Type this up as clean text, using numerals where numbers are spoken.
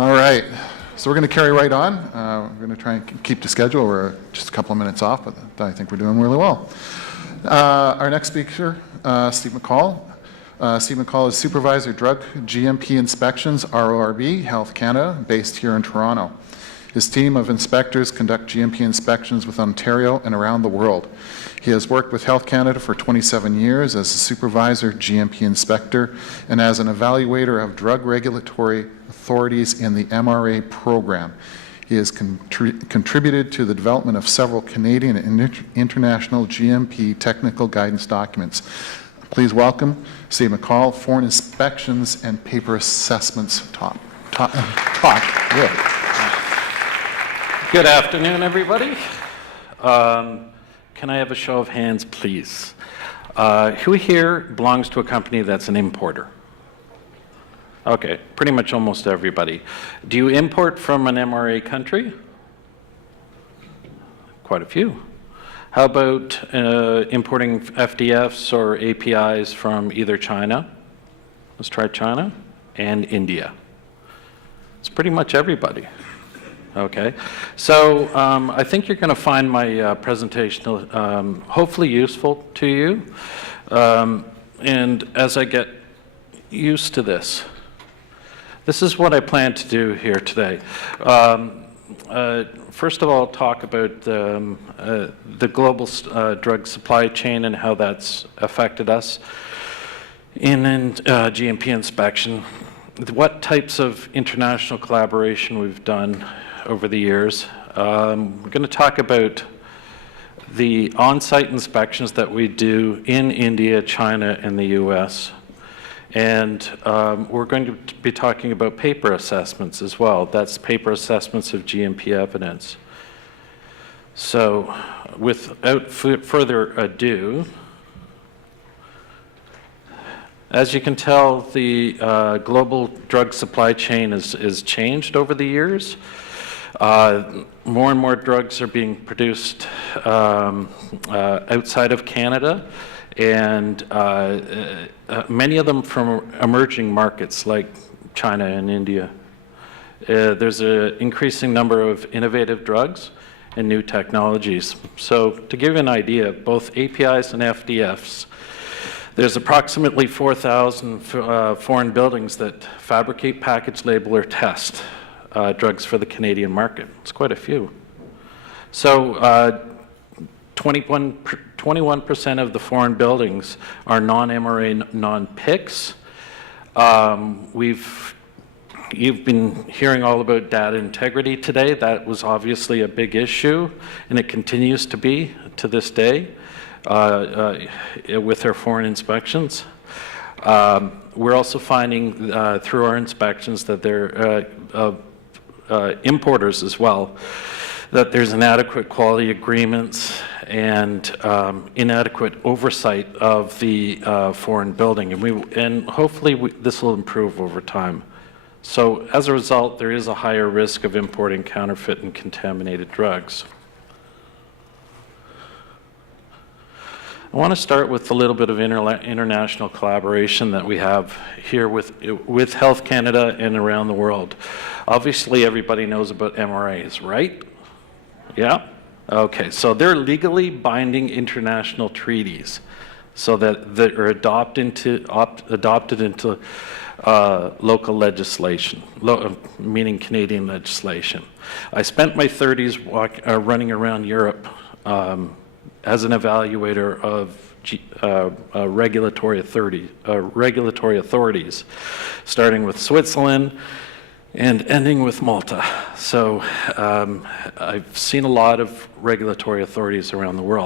All right, so we're going to carry right on. We're going to try and keep to schedule. We're just a couple of minutes off, but I think we're doing really well. Our next speaker, Steve McCaul. Steve McCaul is Supervisor Drug GMP Inspections, RORB, Health Canada, based here in Toronto. His team of inspectors conduct GMP inspections with Ontario and around the world. He has worked with Health Canada for 27 years as a supervisor, GMP inspector, and as an evaluator of drug regulatory authorities in the MRA program. He has contributed to the development of several Canadian and international GMP technical guidance documents. Please welcome Steve McCaul, Foreign Inspections and Paper Assessments talk. Yeah. Good afternoon, everybody. Can I have a show of hands, please? Who here belongs to a company that's an importer? Okay, pretty much almost everybody. Do you import from an MRA country? Quite a few. How about importing FDFs or APIs from either China? Let's try China and India. It's pretty much everybody. Okay, so I think you're going to find my presentation hopefully useful to you. And as I get used to this, this is what I plan to do here today. First of all, talk about the global drug supply chain and how that's affected us in GMP inspection, what types of international collaboration we've done over the years. We're going to talk about the on-site inspections that we do in India, China, and the US. And we're going to be talking about paper assessments as well. That's paper assessments of GMP evidence. So without further ado, as you can tell, the global drug supply chain has changed over the years. More and more drugs are being produced outside of Canada, and many of them from emerging markets like China and India. There's an increasing number of innovative drugs and new technologies. So to give you an idea, both APIs and FDFs, there's approximately 4,000 foreign buildings that fabricate, package, label, or test drugs for the Canadian market. It's quite a few. So 21% of the foreign buildings are non-MRA, non-PICS. You've been hearing all about data integrity today. That was obviously a big issue, and it continues to be to this day with our foreign inspections. We're also finding through our inspections that there importers as well, that there's inadequate quality agreements and inadequate oversight of the foreign building, and hopefully this will improve over time. So as a result, there is a higher risk of importing counterfeit and contaminated drugs. I want to start with a little bit of international collaboration that we have here with Health Canada and around the world. Obviously, everybody knows about MRAs, right? Yeah? Okay, so they're legally binding international treaties so that they are adopted into local legislation, meaning Canadian legislation. I spent my 30s running around Europe as an evaluator of regulatory authorities, starting with Switzerland and ending with Malta. So I've seen a lot of regulatory authorities around the world.